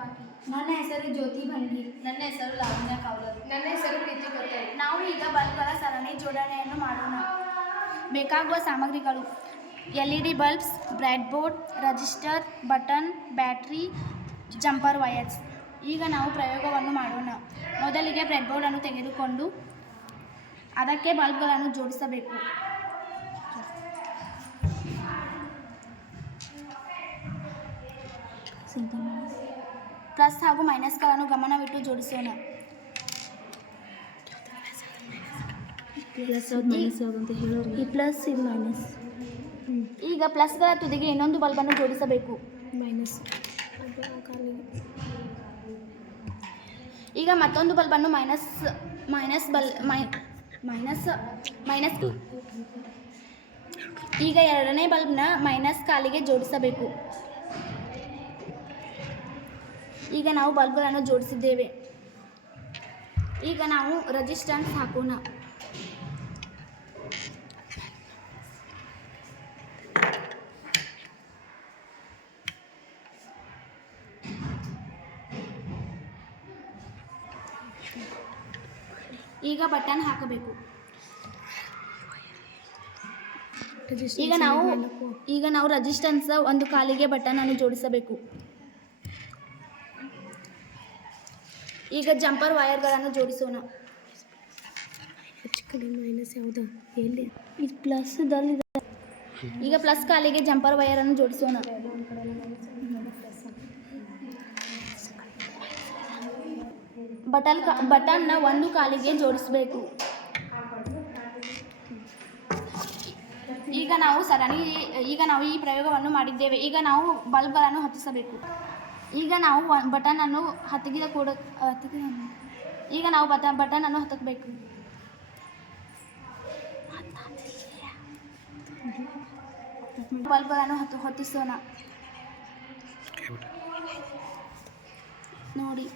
ತ್ರಿಪಾಠಿ. ನನ್ನ ಹೆಸರು ಜ್ಯೋತಿ ಭಂಗಿ. ನನ್ನ ಹೆಸರು ಲಾವಣ್ಯ ಕೌಲರ್. ನನ್ನ ಹೆಸರು ಪ್ರೀತಿ ಕೊಟ್ಟೆ. ನಾವು ಈಗ ಬಲ್ಬ್ಗಳ ಸರಣಿ ಜೋಡಣೆಯನ್ನು ಮಾಡೋಣ. ಬೇಕಾಗುವ ಸಾಮಗ್ರಿಗಳು: LED bulbs, bread board, register, button, battery, jumper wires. ಈಗ ನಾವು ಪ್ರಯೋಗವನ್ನು ಮಾಡೋಣ. ಮೊದಲಿಗೆ ಬ್ರೆಡ್ ಬೋರ್ಡನ್ನು ತೆಗೆದುಕೊಂಡು ಅದಕ್ಕೆ ಬಲ್ಬ್ಗಳನ್ನು ಜೋಡಿಸಬೇಕು. ಪ್ಲಸ್ ಹಾಗೂ ಮೈನಸ್ಗಳನ್ನು ಗಮನವಿಟ್ಟು ಜೋಡಿಸೋಣ. ಈ ಪ್ಲಸ್ ಇದು ಮೈನಸ್. ಈಗ ಪ್ಲಸ್ಗಳ ತುದಿಗೆ ಇನ್ನೊಂದು ಬಲ್ಬನ್ನು ಜೋಡಿಸಬೇಕು. ಮೈನಸ್. ಈಗ ಮತ್ತೊಂದು ಬಲ್ಬನ್ನು ಮೈನಸ್. ಈಗ ಎರಡನೇ ಬಲ್ಬ್ನ ಮೈನಸ್ ಕಾಲಿಗೆ ಜೋಡಿಸಬೇಕು. ಈಗ ನಾವು ಬಲ್ಬ್ಗಳನ್ನು ಜೋಡಿಸಿದ್ದೇವೆ. ಈಗ ನಾವು ರೆಸಿಸ್ಟೆನ್ಸ್ ಹಾಕೋಣ. ಈಗ ಬಟನ್ ಹಾಕಬೇಕು. ಈಗ ನಾವು ರೆಸಿಸ್ಟೆನ್ಸ್ ಒಂದು ಕಾಲಿಗೆ ಬಟನ್ ಅನ್ನು ಜೋಡಿಸಬೇಕು. ಈಗ ಜಂಪರ್ ವೈರ್ಗಳನ್ನು ಜೋಡಿಸೋಣ. ಮೈನಸ್ ಯಾವುದು ಎಲ್ಲಿ? ಇದು ಪ್ಲಸ್ ದಲ್ಲಿದೆ. ಈಗ ಪ್ಲಸ್ ಕಾಲಿಗೆ ಜಂಪರ್ ವೈರನ್ನು ಜೋಡಿಸೋಣ. ಬಟನ್ನ ಒಂದು ಕಾಲಿಗೆ ಜೋಡಿಸಬೇಕು. ಈಗ ನಾವು ಈ ಪ್ರಯೋಗವನ್ನು ಮಾಡಿದ್ದೇವೆ. ಈಗ ನಾವು ಬಲ್ಬ್ಗಳನ್ನು ಹತ್ತಿಸಬೇಕು. ಈಗ ನಾವು ಬಟನನ್ನು ಈಗ ನಾವು ಬಟನನ್ನು ಹತ್ತಬೇಕು. ಬಲ್ಬ್ಗಳನ್ನು ಹೊತ್ತಿಸೋಣ. ನೋಡಿ,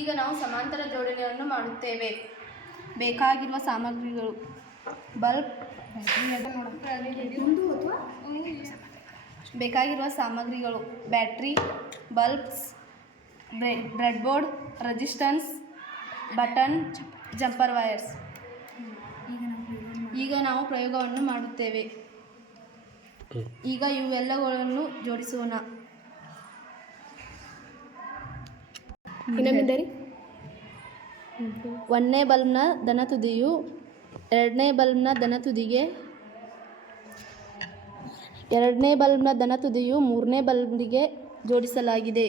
ಈಗ ನಾವು ಸಮಾಂತರ ಜೋಡಣೆಯನ್ನು ಮಾಡುತ್ತೇವೆ. ಬೇಕಾಗಿರುವ ಸಾಮಗ್ರಿಗಳು: battery, bulbs, bread board, resistance, button, jumper wires. ಈಗ ನಾವು ಪ್ರಯೋಗವನ್ನು ಮಾಡುತ್ತೇವೆ. ಈಗ ಇವೆಲ್ಲಗಳನ್ನು ಜೋಡಿಸೋಣ. ಒಂದನೇ ಬಲ್ಬ್ನ ದನ ತುದಿಯು ಎರಡನೇ ಬಲ್ಬ್ನ ಮೂರನೇ ಬಲ್ಬ್ಗೆ ಜೋಡಿಸಲಾಗಿದೆ.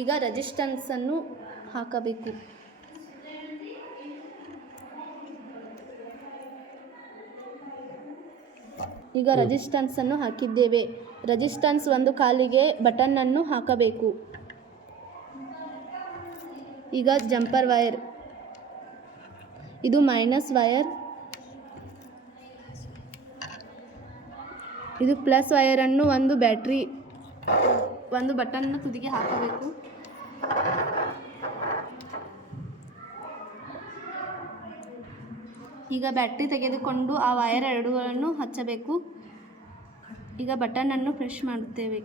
ಈಗ ರೆಸಿಸ್ಟೆನ್ಸನ್ನು ಹಾಕಬೇಕು. ಈಗ ರೆಸಿಸ್ಟೆನ್ಸನ್ನು ಹಾಕಿದ್ದೇವೆ. ರೆಸಿಸ್ಟೆನ್ಸ್ ಒಂದು ಕಾಲಿಗೆ ಬಟನ್ನನ್ನು ಹಾಕಬೇಕು. ಈಗ ಜಂಪರ್ ವೈರ್, ಇದು ಮೈನಸ್ ವೈರ್, ಇದು ಪ್ಲಸ್ ವೈರನ್ನು ಒಂದು ಬಟನ್ನ ತುದಿಗೆ ಹಾಕಬೇಕು. ಈಗ ಬ್ಯಾಟ್ರಿ ತೆಗೆದುಕೊಂಡು ಆ ವೈರ್ ಎರಡೂಗಳನ್ನು ಹಚ್ಚಬೇಕು. ಈಗ ಬಟನನ್ನು ಪ್ರೆಸ್ ಮಾಡುತ್ತೇವೆ.